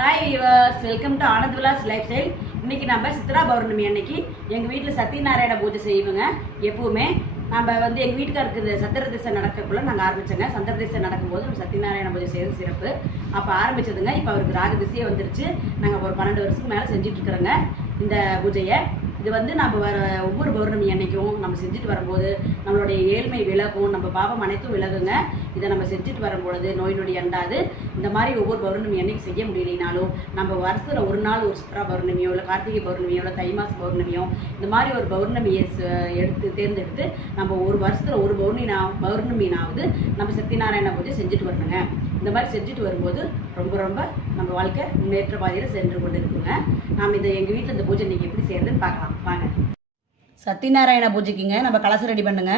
Hi viewers, welcome to Anand Vilas life style. இன்னைக்கு நம்ம சித்ரா பௌர்ணமி அன்னைக்கு எங்கள் வீட்டில் சத்யநாராயண பூஜை செய்வோங்க. எப்பவுமே நம்ம எங்கள் வீட்டுக்காருக்கு இந்த சந்திர திசை நடக்கக்குள்ள நாங்கள் ஆரம்பிச்சோங்க. சந்திர திசை நடக்கும்போது நம்ம சத்யநாராயண பூஜை செய்யறது சிறப்பு. அப்போ ஆரம்பிச்சதுங்க. இப்போ அவருக்கு ராக திசையே வந்துருச்சு. நாங்கள் ஒரு 12 வருஷத்துக்கு மேலே செஞ்சுட்டு இருக்கிறோங்க இந்த பூஜையை. இது நம்ம ஒவ்வொரு பௌர்ணமி அன்னைக்கும் நம்ம செஞ்சுட்டு வரும்போது நம்மளுடைய ஏழ்மை விலகும், நம்ம பாவம் அனைத்தும் விலகுங்க. இதை நம்ம செஞ்சுட்டு வரும்பொழுது நோய் நொடி அண்டாது. இந்த மாதிரி ஒவ்வொரு பௌர்ணமி அன்னைக்கு செய்ய முடியலைனாலும் நம்ம வருஷத்தில் ஒரு நாள் ஒரு சித்ரா பௌர்ணமியோ இல்லை கார்த்திகை பௌர்ணமியோ இல்லை தை மாச பௌர்ணமியோ இந்த மாதிரி ஒரு பௌர்ணமியை தேர்ந்தெடுத்து நம்ம ஒரு வருஷத்தில் ஒரு பௌர்ணமினாவது நம்ம சத்யநாராயண பூஜை செஞ்சுட்டு வரணுங்க. இந்த மாதிரி செஞ்சுட்டு வரும்போது ரொம்ப ரொம்ப நம்ம வாழ்க்கை முன்னேற்ற பாதையில் சென்று கொண்டு இருக்குங்க. நாம் இதை எங்கள் வீட்டில் இந்த பூஜை நீங்கள் எப்படி செய்யறதுன்னு பார்க்கலாம் வாங்க. சத்யநாராயண பூஜைக்குங்க நம்ம கலசம் ரெடி பண்ணுங்க.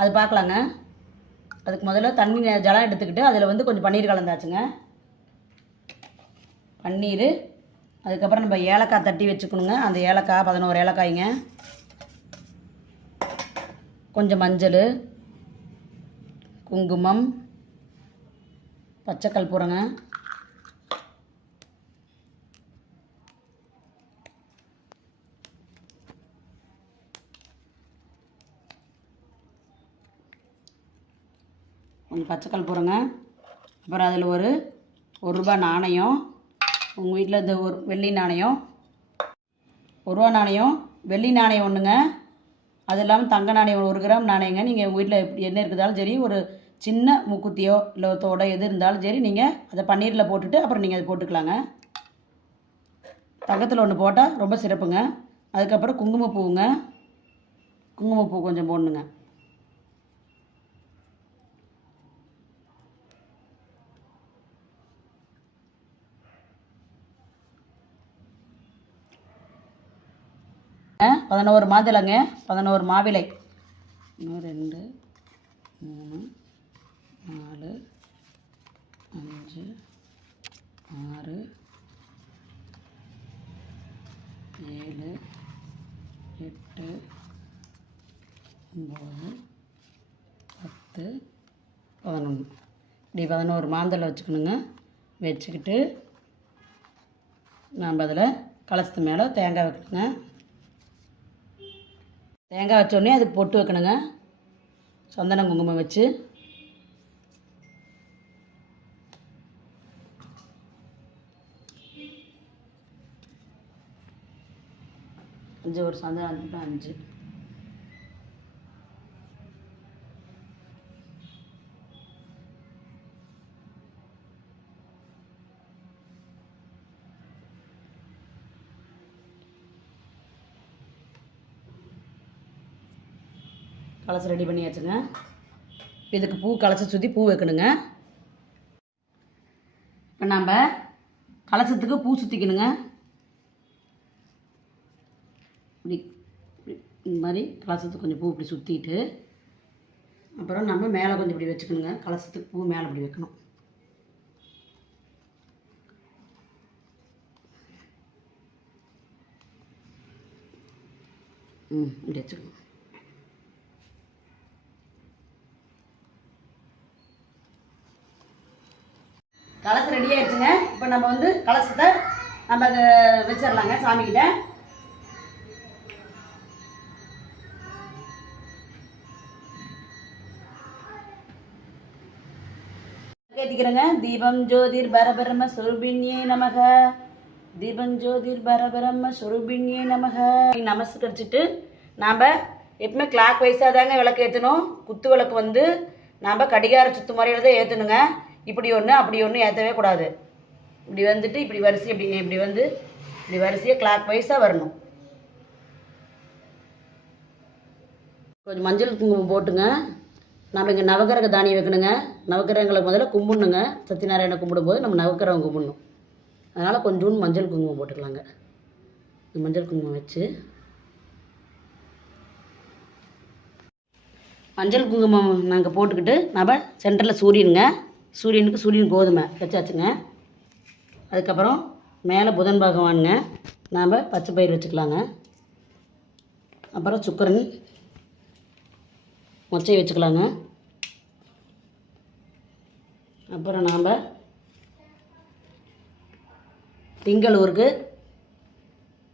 அது பார்க்கலாங்க. அதுக்கு முதல்ல தண்ணி ஜலம் எடுத்துக்கிட்டு அதில் கொஞ்சம் பன்னீர் கலந்தாச்சுங்க. பன்னீர், அதுக்கப்புறம் நம்ம ஏலக்காய் தட்டி வச்சுக்கணுங்க. அந்த ஏலக்காய் 11 ஏலக்காய்ங்க, கொஞ்சம் மஞ்சள், குங்குமம், பச்சை கற்பூரங்க, கொஞ்சம் பச்சை கற்பூரங்க. அப்புறம் அதில் ஒரு ரூபா நாணயம், உங்கள் வீட்டில் இந்த ஒரு வெள்ளி நாணயம், 1 ரூபா நாணயம், வெள்ளி நாணயம் ஒன்றுங்க. அது இல்லாமல் தங்க நாணயம் 1 கிராம் நாணயங்க. நீங்கள் உங்கள் வீட்டில் என்ன இருக்குதாலும் சரி, ஒரு சின்ன மூக்குத்தியோ இல்லை தோடோ எது இருந்தாலும் சரி, நீங்கள் அதை பன்னீரில் போட்டுட்டு அப்புறம் நீங்கள் அதை போட்டுக்கலாங்க. தங்கத்தில் ஒன்று போட்டால் ரொம்ப சிறப்புங்க. அதுக்கப்புறம் குங்குமப்பூவுங்க. குங்குமப்பூ கொஞ்சம் போடணுங்க. ஆ 11 மாதுளைங்க, 11 மாவிலை, 1 2 3 4 5 6 7 8 9 10 11 இப்படி 11 மாந்தலை வச்சுக்கணுங்க. வச்சுக்கிட்டு நாம் அதில் கலசத்து மேலே தேங்காய் வைக்கணுங்க. தேங்காய் வச்சோடனே அதுக்கு பொட்டு வைக்கணுங்க. சந்தனம் குங்குமம் வச்சு ஒரு சந்தனம் 5 கலசம் ரெடி பண்ணியாச்சுங்க. இதுக்கு பூ கலசம் சுற்றி பூ வைக்கணுங்க. இப்போ நம்ம கலசத்துக்கு பூ சுற்றிக்கணுங்க. இப்படி இந்த மாதிரி கலசத்துக்கு கொஞ்சம் பூ இப்படி சுற்றிட்டு அப்புறம் நம்ம மேலே கொஞ்சம் இப்படி வச்சுக்கணுங்க. கலசத்துக்கு பூ மேலே இப்படி வைக்கணும். இப்படி வச்சுக்கணும். கலசம் ரெடி ஆயிடுச்சுங்க. இப்போ நம்ம கலசத்தை நம்ம வச்சிடலாங்க சாமிக்கிட்ட. கேட்டிக்கிறேங்க. தீபம் ஜோதிர் பரபரம சொருபின்யே நமக, தீபம் ஜோதிர் பரபரம சொருபின்யே நமக. நமஸ்கரிச்சுட்டு நாம் எப்பவுமே கிளாக் வைஸாக தாங்க விளக்கு ஏற்றணும். குத்து விளக்கு நாம் கடிகார சுத்து முறையில் தான் ஏற்றணுங்க. இப்படி ஒன்று அப்படி ஒன்று ஏற்றவே கூடாது. இப்படி இப்படி வரிசை இப்படி வரிசையாக கிளாக் வைஸாக வரணும். கொஞ்சம் மஞ்சள் குங்குமம் போட்டுங்க. நம்ம இங்கே நவகிரக தானியம் வைக்கணுங்க. நவகிரகங்களை முதல்ல கும்பிடணுங்க. சத்யநாராயண கும்பிடும்போது நம்ம நவகிரகம் கும்பிடணும். அதனால் கொஞ்சோண்டு மஞ்சள் குங்குமம் போட்டுக்கலாங்க. மஞ்சள் குங்குமம் வச்சு மஞ்சள் குங்குமம் நாங்கள் போட்டுக்கிட்டு நம்ம சென்டரில் சூரியன் கோதுமை வச்சாச்சுங்க. அதுக்கப்புறம் மேலே புதன் பகவானுங்க. நாம் பச்சை பயிர் வச்சுக்கலாங்க. அப்புறம் சுக்கரன் மொச்சை வச்சுக்கலாங்க. அப்புறம் நாம் திங்களூருக்கு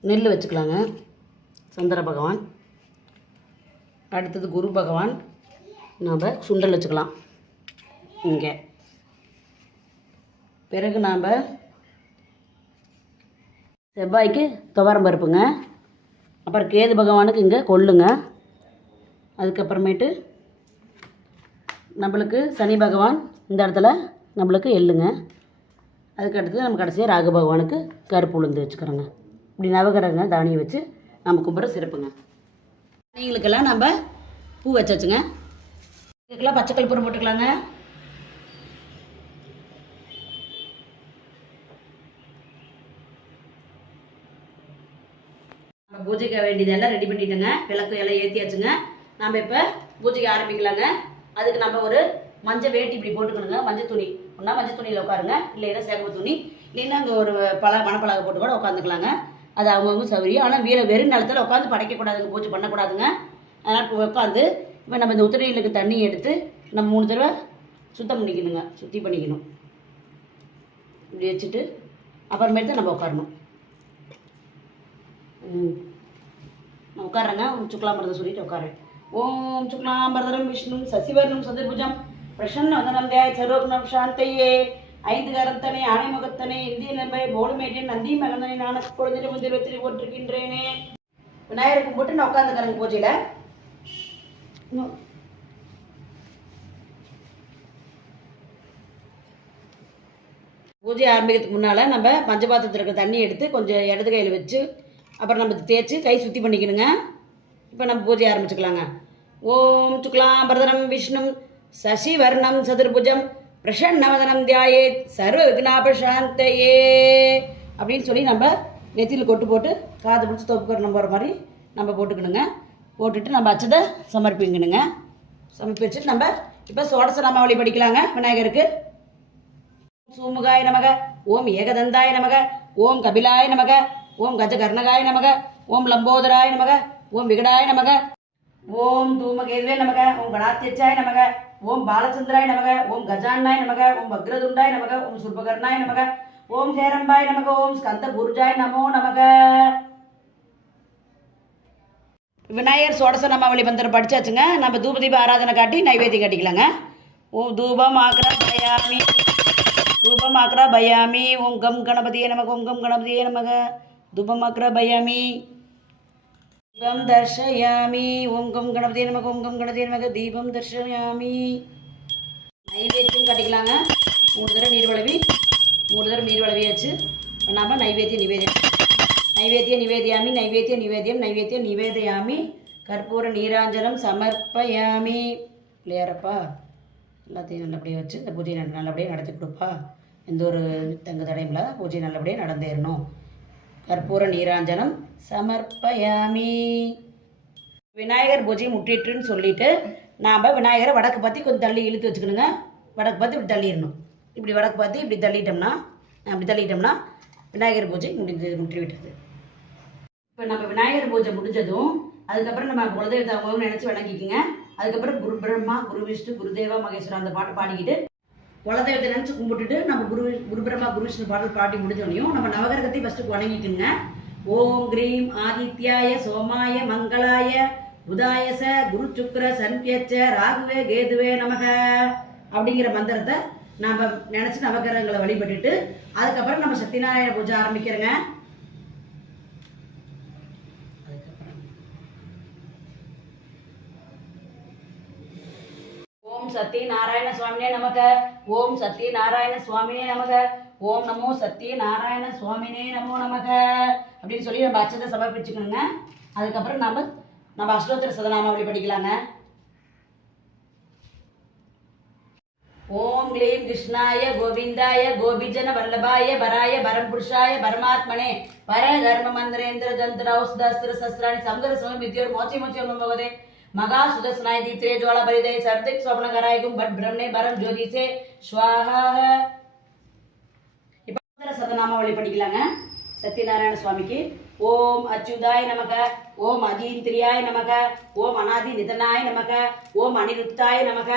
நெல் வச்சுக்கலாங்க. சந்திர பகவான். அடுத்தது குரு பகவான். நாம் சுண்டல் வச்சுக்கலாம் இங்கே. பிறகு நாம் செவ்வாய்க்கு துவரம் பருப்புங்க. அப்புறம் கேது பகவானுக்கு இங்கே கொள்ளுங்க. அதுக்கப்புறமேட்டு நம்மளுக்கு சனி பகவான் இந்த இடத்துல நம்மளுக்கு எள்ளுங்க. அதுக்கு அடுத்து நம்ம கடைசியாக ராகு பகவானுக்கு கருப்பு உளுந்து வச்சுக்கிறோங்க. இப்படி நவகிரகங்க தானியம் வச்சு நம்ம கும்பிட்ற சிறப்புங்க. நீங்களுக்கெல்லாம் நம்ம பூ வச்சாச்சுங்க. இதுக்கெல்லாம் பச்சை கற்பூரம் போட்டுக்கலாங்க. நம்ம பூஜைக்கு வேண்டியதெல்லாம் ரெடி பண்ணிட்டோங்க. விளக்கு எல்லாம் ஏற்றியாச்சுங்க. நம்ம இப்போ பூஜைக்கு ஆரம்பிக்கலாங்க. அதுக்கு நம்ம ஒரு மஞ்சள் வேட்டி இப்படி போட்டுக்கணுங்க. மஞ்சள் துணி ஒன்றா மஞ்சள் துணியில் உட்காருங்க. இல்லைன்னா சேகப்பு துணி, இல்லைன்னா அங்கே ஒரு மணப்பலகை போட்டு கூட உட்காந்துக்கலாங்க. அது அவங்கவுங்க சௌகரியம். ஆனால் வெறும் நிலத்தில் உட்காந்து படைக்கக்கூடாதுங்க, பூஜை பண்ணக்கூடாதுங்க. அதனால் உட்காந்து இப்போ நம்ம இந்த உத்திரையிலுக்கு தண்ணி எடுத்து நம்ம 3 தடவை சுத்தம் பண்ணிக்கணுங்க, சுத்தி பண்ணிக்கணும். இப்படி வச்சுட்டு அப்புறமேட்டு தான் நம்ம உட்காரணும். உட்காரங்க. சுக்லாம்பரதம் சொல்லிட்டு உட்காரேன். ஓம் சுக்லாம்பரதரம் விஷ்ணு சசிவர்ணம் சதுர்புஜம் பிரசன்ன வதனம் தியாய சர்வகுணம் சாந்தையே 5 கரத்தனை ஆணை முகத்தனை இந்திய நம்பை போடுமேட்டேன் நந்தி மகந்தனை நான குழந்தை முதிர்வத்தில் போட்டிருக்கின்றேனே. விநாயகரை கும்பிட்டு நான் உட்காந்துக்கிறேங்க பூஜையில். பூஜை ஆரம்பிக்கிறதுக்கு முன்னால் நம்ம பஞ்சபாத்திரத்தில் இருக்கிற தண்ணி எடுத்து கொஞ்சம் இடது கையில் வச்சு அப்புறம் நம்ம தேய்ச்சி கை சுற்றி பண்ணிக்கணுங்க. இப்போ நம்ம பூஜை ஆரம்பிச்சுக்கலாங்க. ஓம் சுக்லாம்பரதரம் விஷ்ணு சசிவர்ணம் சதுர்புஜம் பிரசன்னவதனம் தியாயே சர்வ விக்னாபசாந்தையே அப்படின்னு சொல்லி நம்ம நெத்தியில் கொட்டு போட்டு காது பிடிச்சி தொப்புக்கரணம் போகிற மாதிரி நம்ம போட்டுக்கணுங்க. போட்டுட்டு நம்ம அச்சதை சமர்ப்பிக்கணுங்க. சமர்ப்பிச்சுட்டு நம்ம இப்போ சோடச நாமாவளி படிக்கலாங்க. விநாயகருக்கு சூமுகாய நமக, ஓம் ஏகதந்தாய நமக, ஓம் கபிலாய நமக, ஓம் கஜகர்ணகாய நமக, ஓம் லம்போதராய நமக, ஓம் விகடாய நமக, ஓம் தூமகேதுவே நமக, ஓம் கணாத்தியச்சாய நமக, ஓம் பாலச்சந்திராய நமக, ஓம் கஜான்னாய நமக, ஓம் வக்ரதுண்டாய நமக, ஓம் சுர்பகர்ணாய நமக, ஓம் ஹேரம்பாய நமக, ஓம் ஸ்கந்த பூர்ஜாய நமோ நமக. விநாயகர் சோடச நாமாவளி மந்திரம் படிச்சாச்சுங்க. நம்ம தூபதீப ஆராதனை காட்டி நைவேத்தியம் காட்டிக்கலாங்க. ஓம் தூபம் ஆக்ரா பயாமி, தூபம் ஆக்ரா பயாமி, ஓம் கம் கணபதியே நமக, ஓம் கம் கணபதியே நமக, தூபம் ஆக்ரா பயாமி, தீபம் தர்ஷயாமி, ஓம் கம் கணபதியே நமக, ஓம் கம் கணபதியே நமக, தீபம் தர்ஷயாமி. நைவேத்தியம் காட்டிக்கலாங்க. 3 தடவை நீர் வளவியாச்சு. நாம் நைவேத்தியம் நிவேதியாமி, நைவேத்தியம் நிவேதயாமி, கற்பூர நீராஞ்சனம் சமர்ப்பயாமி. பிள்ளையாரப்பா எல்லாத்தையும் நல்லபடியாக வச்சு இந்த பூஜையை நல்லபடியாக நடத்தி கொடுப்பா. எந்த ஒரு தங்கு தடையும் இல்லாத பூஜை நல்லபடியாக நடந்தேறணும். கற்பூர நீராஞ்சனம் சமர்ப்பயாமி. விநாயகர் பூஜையை முட்டிட்டுன்னு சொல்லிட்டு நாம் விநாயகரை வடக்கு பார்த்து கொஞ்சம் தள்ளி இழுத்து வச்சுக்கணுங்க. வடக்கு பார்த்து இப்படி தள்ளிடணும். இப்படி வடக்கு பார்த்து இப்படி தள்ளிட்டோம்னா விநாயகர் பூஜை முற்றி விட்டது. இப்போ நம்ம விநாயகர் பூஜை முடிஞ்சதும் அதுக்கப்புறம் நம்ம குலதெய்வத்தை அவங்க நினச்சி வணங்கிக்குங்க. அதுக்கப்புறம் குரு பிரம்மா, குரு விஷ்ணு, குருதேவா, மகேஸ்வரன் அந்த பாட்டு பாடிக்கிட்டு குலதெய்வத்தை நினச்சி கும்பிட்டுட்டு நம்ம குரு பிரம்மா, குரு விஷ்ணு பாடல் பாடி முடிஞ்சோடனையும் நம்ம நவகிரகத்தை ஃபஸ்ட்டு வணங்கிக்குங்க. ஓம் கிரீம் ஆதித்யாய சோமாய மங்களாய புதாயச குரு சுக்ர சன்பியச்ச ராகுவே கேதுவே நமக அப்படிங்கிற மந்திரத்தை நாம் நினச்சி நவகிரகங்களை வழிபட்டுட்டு அதுக்கப்புறம் நம்ம சத்யநாராயண பூஜை ஆரம்பிக்கிறோங்க. ஓம் சத்யநாராயண சுவாமினே நமக, ஓம் சத்யநாராயண சுவாமினே நமக, ஓம் நமோ சத்யநாராயண சுவாமினே நமோ நமக அப்படின்னு சொல்லி நம்ம அச்சத்தை சமர்ப்பிச்சுக்கணுங்க. அதுக்கப்புறம் நம்ம அஷ்டோத்திர சதநாமாவளி படிக்கலாங்க. ஓம் க்ளீம் கிருஷ்ணாய கோவிந்தாய கோபிஜன வல்லபாய பராய பரம்புருஷாய பரமாத்மனே பர தர்ம மந்திரேந்திர தந்திர ஔஷதாஸ்திர சஸ்திராணி சமுதர சம வித்யோர் மோச்சி பகவதே மகா சுதர்சனாய தீப்திரே ஜுவாலா பரிதே சர்திக் சோபனகராயகும் பட் பிரம்னே பரம் ஜோதிசே ஸ்வாஹா. இப்போ சதநாமாவளி படிக்கலாங்க. சத்யநாராயண சுவாமிக்கு ஓம் அச்சுதாய நமக, ஓம் அதீந்திரியாய நமக, ஓம் அநாதி நிதனாய நமக, ஓம் அனிருத்தாய நமக,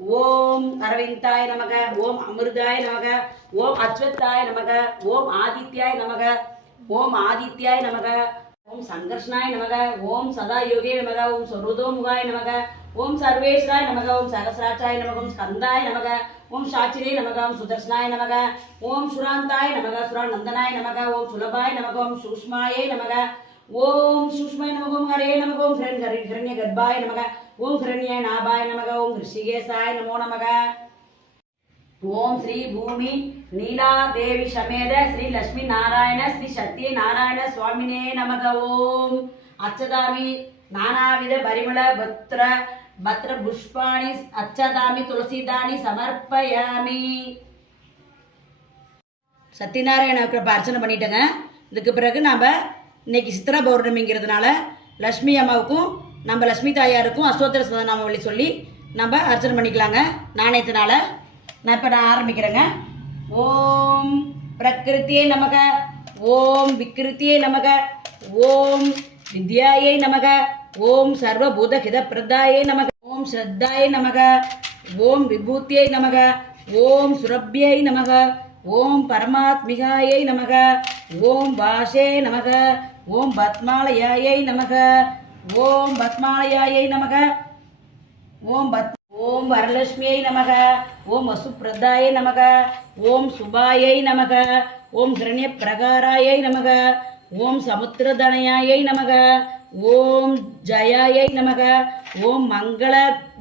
ஓம் அரவிந்தாய நமக, ஓம் அமிர்தாய நமக, ஓம் அஸ்வத்தாய நமக, ஓம் ஆதித்யாய நமக, ஓம் ஆதித்யாய நமக, ஓம் சங்கர்ஷ்ணாய நமக, ஓம் சதாயோகே நமக, ஓம் சொருதோமுகாய நமக, ஓம் சர்வேஸ்வராய நமக, ஓம் சகசிராட்சாய நமக, ஓம் ஸ்கந்தாய நமக, ஓம் சாச்சிரே நமக, ஓம் சுதர்ஷனாய நமக, ஓம் சுராந்தாய நமக, சுராநந்தனாய நமக, ஓம் சுலபாய நமக, ஓம் சூஷ்மாய நமக, ஓம் சூஷ்மாய நமக, ஓம் ஹரே நமக, ஓம் ஹிரண்ய கர்ப்பாய நமக, ஓம் ஹிரண்ய நாபாய நமக, ஓம் ரிஷிகேசாய நமோ நமக. ஓம் ஸ்ரீ பூமி நீலா தேவி சமேத ஸ்ரீ லட்சுமி நாராயண ஸ்ரீ சத்ய நாராயண சுவாமினே நமக. ஓம் அச்சதாமி நானாவித பரிமள பத்ர புஷ்பாணி அச்சதாமி துளசிதானி சமர்ப்பயாமி. சத்யநாராயண அர்ச்சனை பண்ணிட்டேங்க. இதுக்கு பிறகு நாம் இன்னைக்கு சித்ரா பௌர்ணமிங்கிறதுனால லக்ஷ்மி அம்மாவுக்கும் நம்ம லக்ஷ்மி தாயாருக்கும் அஷ்டோத்தர சதநாமாவளி சொல்லி நம்ம அர்ச்சனை பண்ணிக்கலாங்க. நாணயத்தினால நான் ஆரம்பிக்கிறேங்க. ஓம் பிரகிருத்தியே நமக, ஓம் விக்ருத்தியே நமக, ஓம் வித்யாயை நமக, ஓம் சர்வபூத ஹித பிரதாயை நமக, ஓம் ஸ்ரத்தாயை நமக, ஓம் விபூத்தியை நமக, ஓம் சுரபியை நமக, ஓம் பரமாத்மிகாயை நமக, ஓம் வாஷே நமக, ஓம் பத்மாலயாயை நமக, ஓம் பத்மாலயாயை நமக, ஓம் வரலட்சுமியை நமக, ஓம் வசுப்பிரதாயை நமக, ஓம் சுபாயை நமக, ஓம் ஹிரண்ய பிரகாராயை நமக, ஓம் சமுத்திரதனயாயை நமக, ஓம் ஜயாயை நமக, ஓம் மங்கள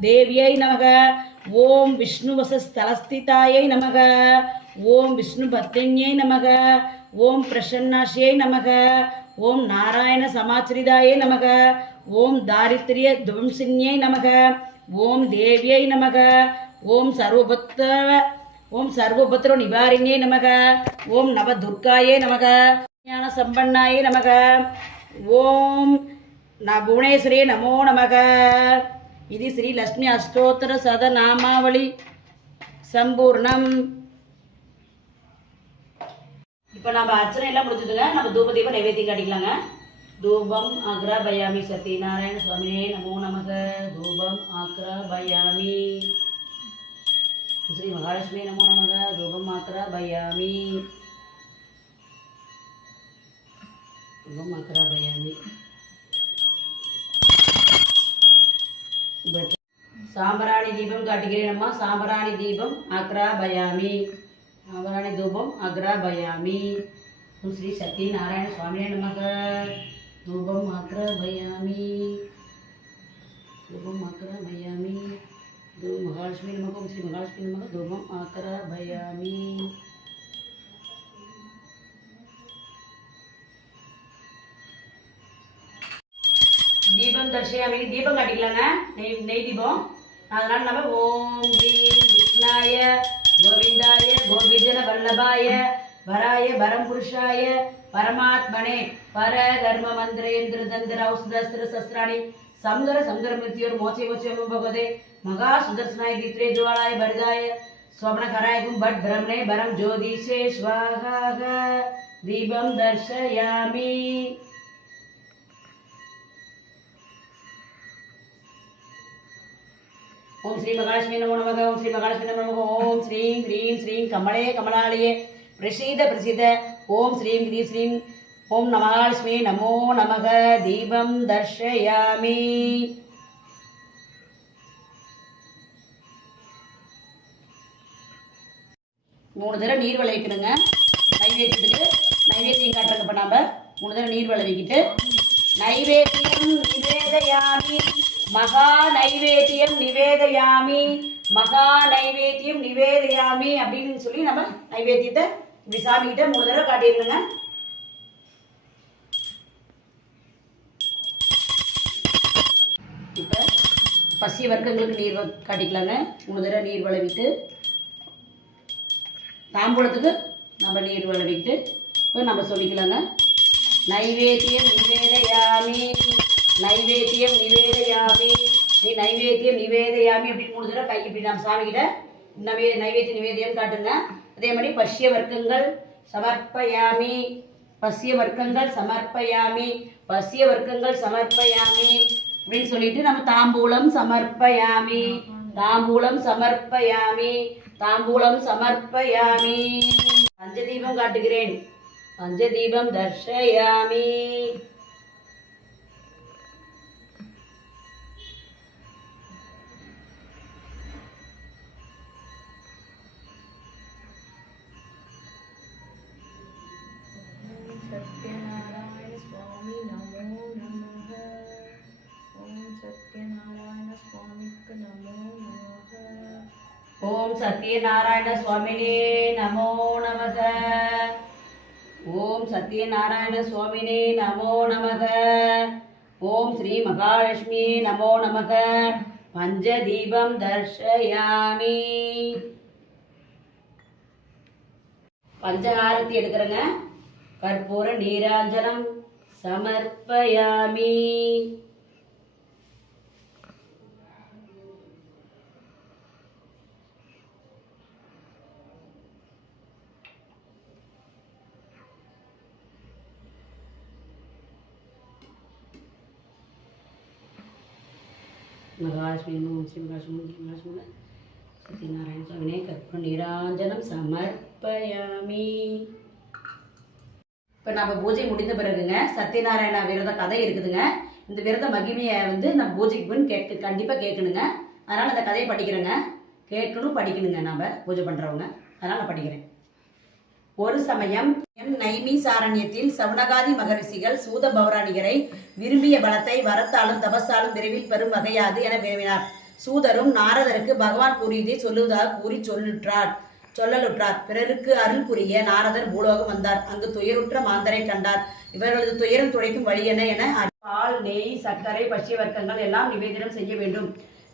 தேவியை நமக, ஓம் விஷ்ணுவசஸ்தலஸ்திதாயை நமக, ஓம் விஷ்ணு பத்ரியை நமக, ஓம் பிரசன்னாஷியை நமக, ஓம் நாராயண சமாச்சரிதாயை நமக, ஓம் தாரித்ரிய துவம்சின்யை நமக, ஓம் தேவியை நமக, ஓம் சர்வபுத்திர நிவாரிணியை நமக, ஓம் நவதுர்காயை நமக, ஞான சம்பன்னாயை நமக, ஓம் புவனேஸ்வரியே நமோ நமக. இது ஸ்ரீ லக்ஷ்மி அஷ்டோத்தர சதநாமாவளி சம்பூர்ணம். இப்போ நம்ம அர்ச்சனை எல்லாம் முடிஞ்சதுங்க. நம்ம தூப தீப நைவேத்தியம் காட்டிக்கலாங்க. தூபம் ஆக்ராபயாமி சத்யநாராயண சுவாமியே நமோ நமக. தூபம் ஆக்ராபயாமி ஸ்ரீ மகாலட்சுமி நமோ நமக. தூபம் ஆக்ராபயாமி, தூபம் ஆக்ராபயாமி. சாம்பராணி தீபம் காட்டுகிறேன் அம்மா. சாம்பராணி தீபம் ஆக்ராபயாமி, சாம்பராணி தூபம் ஆக்ராபயாமி. ஸ்ரீ சத்யநாராயண சுவாமியே நமக. தூபம் ஆக்ராபயாமி, தூபம் ஆக்ராபயாமி. மகாலட்சுமி நமக. ஸ்ரீ மகாலட்சுமி நமக. தூபம் ஆக்ராபயாமி. தீபம் தர்ஷயாமி. தீபம் காட்டிக்கலாங்க. நெய் தீபம். அதனால நம்ம ஓம் ஸ்ரீம் கிருஷ்ணாய கோவிந்தாய கோபிஜன வல்லபாய வராய பரம் புருஷாய பரமாத்மனே பர கர்ம மந்திரேந்திர தந்திர ஔஷதஸ்திர சஸ்திராணி சங்கர சங்கர மிருத்யோர் மோச்சே மோச்சே பகவதே மகா சுதர்சனாய தீத்ரே ஜுவாலாய பரிதாய ஸ்வப்னகராய கும்பட் பிரம்மணே பரம் ஜோதிஷே ஸ்வாஹாக. தீபம் தர்ஷயாமி. ஓம் ஸ்ரீ மகாலட்சுமி நமோ நமக. ஓம் ஸ்ரீ மகாலட்சுமி நமோ நமக. ஓம் ஸ்ரீம் ஹ்ரீம் ஸ்ரீம் கமலே கமலாலயே பிரசீத பிரசித. ஓம் ஸ்ரீம் ஹ்ரீம் ஸ்ரீம் ஓம் மகாலட்சுமி நமோ நமக. தீபம் தர்ஷயாமி. மூணு தடவை நீர் விளைவிக்கணுங்க. நைவேத்தியத்துக்கு நைவேத்தியம் காட்டுறங்க. இப்போ நாம் 3 தடவை நீர் விளைவிக்கிட்டு நைவேத்தியம் நிவேதயாமி, மகா நைவேத்தியம் நிவேதயாமி, மகா நைவேத்தியம் நிவேதயாமி அப்படின்னு சொல்லி நம்ம நைவேத்தியத்தை இப்படி சாமிக்கிட்ட 3 தடவை காட்டியிருந்தோங்க. இப்போ பசிய வர்க்கங்களுக்கு நீர் காட்டிக்கலாங்க. 3 தடவை நீர் விளைவிட்டு தாம்பூலத்துக்கு நம்ம நீர் விளைவிட்டு இப்போ நம்ம சொல்லிக்கலாங்க. நைவேத்தியம் நிவேதயாமி, நைவேத்தியம் நிவேதயாமி, நைவேத்தியம் நிவேதயாமி அப்படின்னு 3 தடவை கை இப்படி நம்ம சாமிக்கிட்ட நைவேத்திய நிவேதியம் காட்டுங்க. அதே மாதிரி பஷ்ய வர்க்கங்கள் சமர்ப்பயாமி, பஷ்ய வர்க்கங்கள் சமர்ப்பயாமி, பஷ்ய வர்க்கங்கள் சமர்ப்பயாமி அப்படின்னு சொல்லிட்டு நம்ம தாம்பூலம் சமர்ப்பயாமி, தாம்பூலம் சமர்ப்பயாமி தாம்பூலம் சமர்ப்பயாமி. பஞ்சதீபம் காட்டுகிறேன். பஞ்சதீபம் தர்ஷயாமி. सत्यनारायण स्वामी नमो नमः। ओम सत्यनारायण स्वामी नमो नमः। ओम सत्यनारायण स्वामिने नमो नमः। ओम सत्यनारायण स्वामिने नमो नमः। ओम श्री महालक्ष्मी नमो नमः। पंचदीपम दर्शयामि. पंचहारती எடுக்கறங்க. कर्पूर नीराजनं समर्पयामि. महालक्ष्मी ओम श्री महालक्ष्मी सत्यनारायण स्वामी कर्पूर नीराजनं समर्पयामि. இப்போ நம்ம பூஜை முடிந்த பிறகுங்க சத்யநாராயண விரத கதை இருக்குதுங்க. இந்த விரத மகிமையை நம்ம பூஜைக்கு பின் கண்டிப்பாக கேட்கணுங்க. அதனால் அந்த கதையை படிக்கிறேங்க. கேட்கணும் படிக்கணுங்க. நம்ம பூஜை பண்ணுறவங்க அதனால் நான் படிக்கிறேன். ஒரு சமயம் நைமிசாரண்யத்தில் சவுனகாதி மகரிஷிகள் சூத பௌராணிகரை விரும்பிய பலத்தை வரத்தாலும் தபஸாலும் விரைவில் பெறும் வகையாது என விரும்பினார். சூதரும் நாரதருக்கு பகவான் கூறியதை சொல்லுவதாக கூறி சொல்லலுற்றார். பிறருக்கு அருள் புரிய நாரதர் பூலோகம் வந்தார். அங்கு துயருற்ற மாந்தரை கண்டார். இவர்களது துயரம் துடைக்கும் வழி என பால், நெய், சர்க்கரை, பச்சை வர்க்கங்கள் எல்லாம் நிவேதனம் செய்ய வேண்டும்.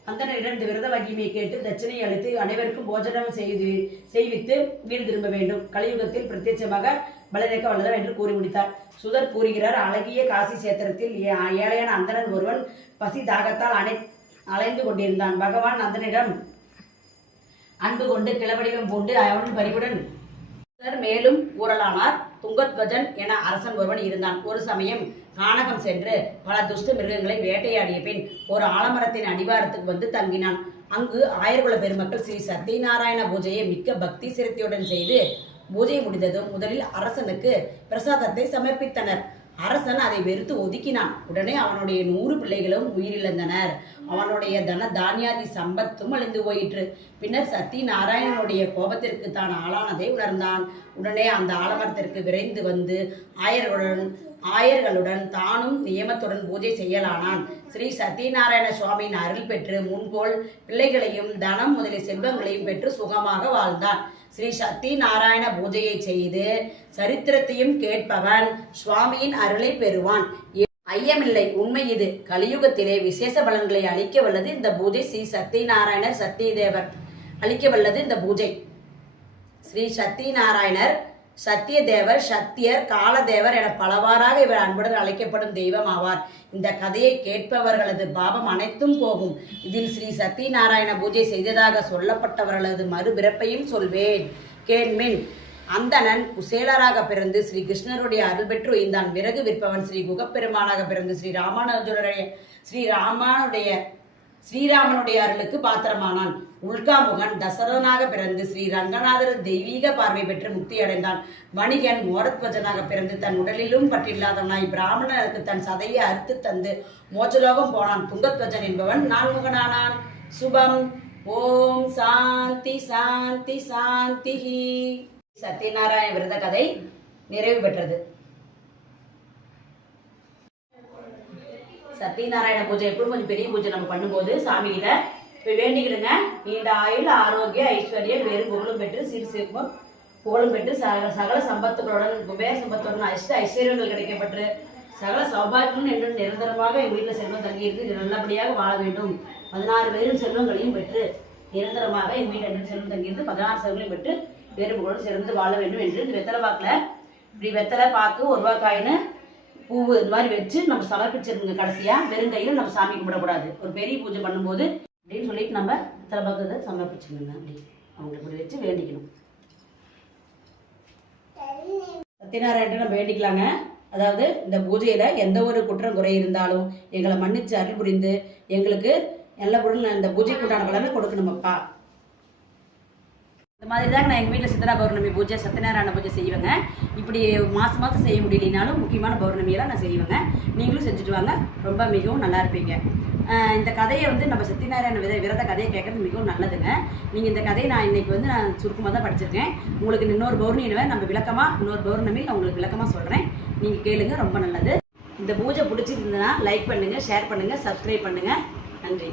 அந்தனரிடம் இந்த விரத மகிமையை கேட்டு தட்சணை அளித்து அனைவருக்கும் போஜனம் செய்வித்து வீடு திரும்ப வேண்டும். கலியுகத்தில் பிரத்யட்சமாக பலனேற்க வல்லவர் என்று கூறி முடித்தார். சுதர் கூறுகிறார். அழகிய காசி சேத்திரத்தில் ஏழையான அந்தணன் ஒருவன் பசி தாகத்தால் அலைந்து கொண்டிருந்தான். பகவான் அந்தனிடம் அன்பு கொண்டு கிளவடிவம் பூண்டு அவன் பரிவுடன் மேலும் கூறலானார். துங்கத்வஜன் என அரசன் ஒருவன் இருந்தான். ஒரு சமயம் கானகம் சென்று பல துஷ்ட மிருகங்களை வேட்டையாடிய பின் ஒரு ஆலமரத்தின் அடிவாரத்துக்கு வந்து தங்கினான். அங்கு ஆயர்குல பெருமக்கள் ஸ்ரீ சத்யநாராயண பூஜையை மிக்க பக்தி சிரத்தையுடன் செய்து பூஜை முடிந்ததும் முதலில் அரசனுக்கு பிரசாதத்தை சமர்ப்பித்தனர். அரசன் அதை வெறுத்து ஒதுக்கினான். உடனே அவனுடைய 100 பிள்ளைகளும் உயிரிழந்தனர். அவனுடைய தன தானியாதி சம்பத்தும் அழிந்து போயிற்று. பின்னர் சத்யநாராயணனுடைய கோபத்திற்கு தான் ஆளானதை உணர்ந்தான். உடனே அந்த ஆலமரத்திற்கு விரைந்து வந்து ஆயர்களுடன் தானும் நியமத்துடன் பூஜை செய்யலானான். ஸ்ரீ சத்யநாராயண சுவாமியின் அருள் பெற்று முன்போல் பிள்ளைகளையும் தனம் முதலிய செல்வங்களையும் பெற்று சுகமாக வாழ்ந்தான். ஸ்ரீ சத்யநாராயண பூஜையை செய்து சரித்திரத்தையும் கேட்பவன் சுவாமியின் அருளை பெறுவான். ஐயமில்லை, உண்மை இது. கலியுகத்திலே விசேஷ பலன்களை அளிக்க வல்லது இந்த பூஜை. ஸ்ரீ சத்யநாராயணர் சத்தியதேவர் அளிக்க வல்லது இந்த பூஜை. ஸ்ரீ சத்யநாராயணர் சத்தியதேவர், சத்தியர், காலதேவர் என பலவாறாக இவர் அன்புடன் அழைக்கப்படும் தெய்வம் ஆவார். இந்த கதையை கேட்பவர்களது பாவம் அனைத்தும் போகும். இதில் ஸ்ரீ சத்யநாராயண பூஜை செய்ததாக சொல்லப்பட்டவர்களது மறுபிறப்பையும் சொல்வேன் கேண்மின். அந்தணன் குசேலராக பிறந்து ஸ்ரீ கிருஷ்ணருடைய அருள் பெற்று உய்ந்தான். விறகு விற்பவன் ஸ்ரீ குகப்பெருமானாக பிறந்து ஸ்ரீராமனுடைய அருளுக்கு பாத்திரமானான். உல்காமுகன் தசரதனாக பிறந்து ஸ்ரீ ரங்கநாதர் தெய்வீக பார்வை பெற்று முக்தி அடைந்தான். வணிகன் மோரத்வஜனாக பிறந்து தன் உடலிலும் பற்றில்லாதவனாய் பிராமணருக்கு தன் சதையை அறுத்து தந்து மோட்சலோகம் போனான். துங்கத்வஜன் என்பவன் நான்முகனானான். சுபம். ஓம் சாந்தி சாந்தி சாந்தி. சத்யநாராயண விரத கதை நிறைவு பெற்றது. சத்யநாராயண பூஜை எப்பவும் கொஞ்சம் பெரிய பூஜை நம்ம பண்ணும்போது சாமி கிட்ட போய் வேண்டிக்கிடுங்க. நீண்ட ஆயுள், ஆரோக்கிய, ஐஸ்வர்யம், வேறு புகழும் பெற்று சிறுசிறுப்பும் புகழும் பெற்று சகல சம்பத்துகளுடன் குபேர சம்பத்துடன் ஐஸ்வர்யங்கள் கிடைக்கப்பட்டு சகல சௌபாகியம் என்று நிரந்தரமாக எங்கள் வீட்டில் செல்வம் தங்கியிருந்து நல்லபடியாக வாழ வேண்டும். 16 பேரும் செல்வங்களையும் பெற்று நிரந்தரமாக எங்கள் வீட்டில் என்று செல்வம் தங்கியிருந்து 16 செல்வங்களையும் பெற்று வேறு புகழும் சிறந்து வாழ வேண்டும் என்று இந்த வெத்தலை பாக்கில் இப்படி வெத்தலை பாக்கு 1 ரூபா காயின்னு பூவு இது மாதிரி வச்சு நம்ம சமர்ப்பிச்சிருங்க. கடைசியாக வெறுங்கையில் நம்ம சாமி கும்பிடக்கூடாது. ஒரு பெரிய பூஜை பண்ணும்போது அப்படின்னு சொல்லிட்டு நம்ம வெத்தலை பாக்கு சமர்ப்பிச்சுக்கணுங்க. அப்படி அவங்களுக்கு இப்படி வச்சு வேண்டிக்கணும். சத்யநாராயணன் நம்ம வேண்டிக்கலாங்க. அதாவது இந்த பூஜையில் எந்த ஒரு குற்றம் குறை இருந்தாலும் எங்களை மன்னிச்சு அருள் புரிந்து எங்களுக்கு எல்லா பொருளும் இந்த பூஜைக்கு உண்டான பலமே கொடுக்கணுமப்பா. இந்த மாதிரி தாங்க நான் எங்கள் வீட்டில் சித்ரா பௌர்ணமி பூஜை, சத்யநாராயண பூஜை செய்வேங்க. இப்படி மாதம் மாதம் செய்ய முடியலனாலும் முக்கியமான பௌர்ணமியெல்லாம் நான் செய்வேங்க. நீங்களும் செஞ்சுட்டு வாங்க, ரொம்ப மிகவும் நல்லா இருப்பீங்க. இந்த கதையை வந்து நம்ம சத்யநாராயண விரத கதையை கேட்கறது மிகவும் நல்லதுங்க. நீங்கள் இந்த கதையை நான் இன்னைக்கு வந்து நான் சுருக்கமாக தான் படிச்சிருக்கேன். உங்களுக்கு இன்னொரு பௌர்ணமியை நம்ம விளக்கமாக இன்னொரு பௌர்ணமியில் உங்களுக்கு விளக்கமாக சொல்கிறேன். நீங்கள் கேளுங்க, ரொம்ப நல்லது. இந்த பூஜை பிடிச்சிருந்ததுன்னா லைக் பண்ணுங்கள், ஷேர் பண்ணுங்கள், சப்ஸ்கிரைப் பண்ணுங்கள். நன்றி.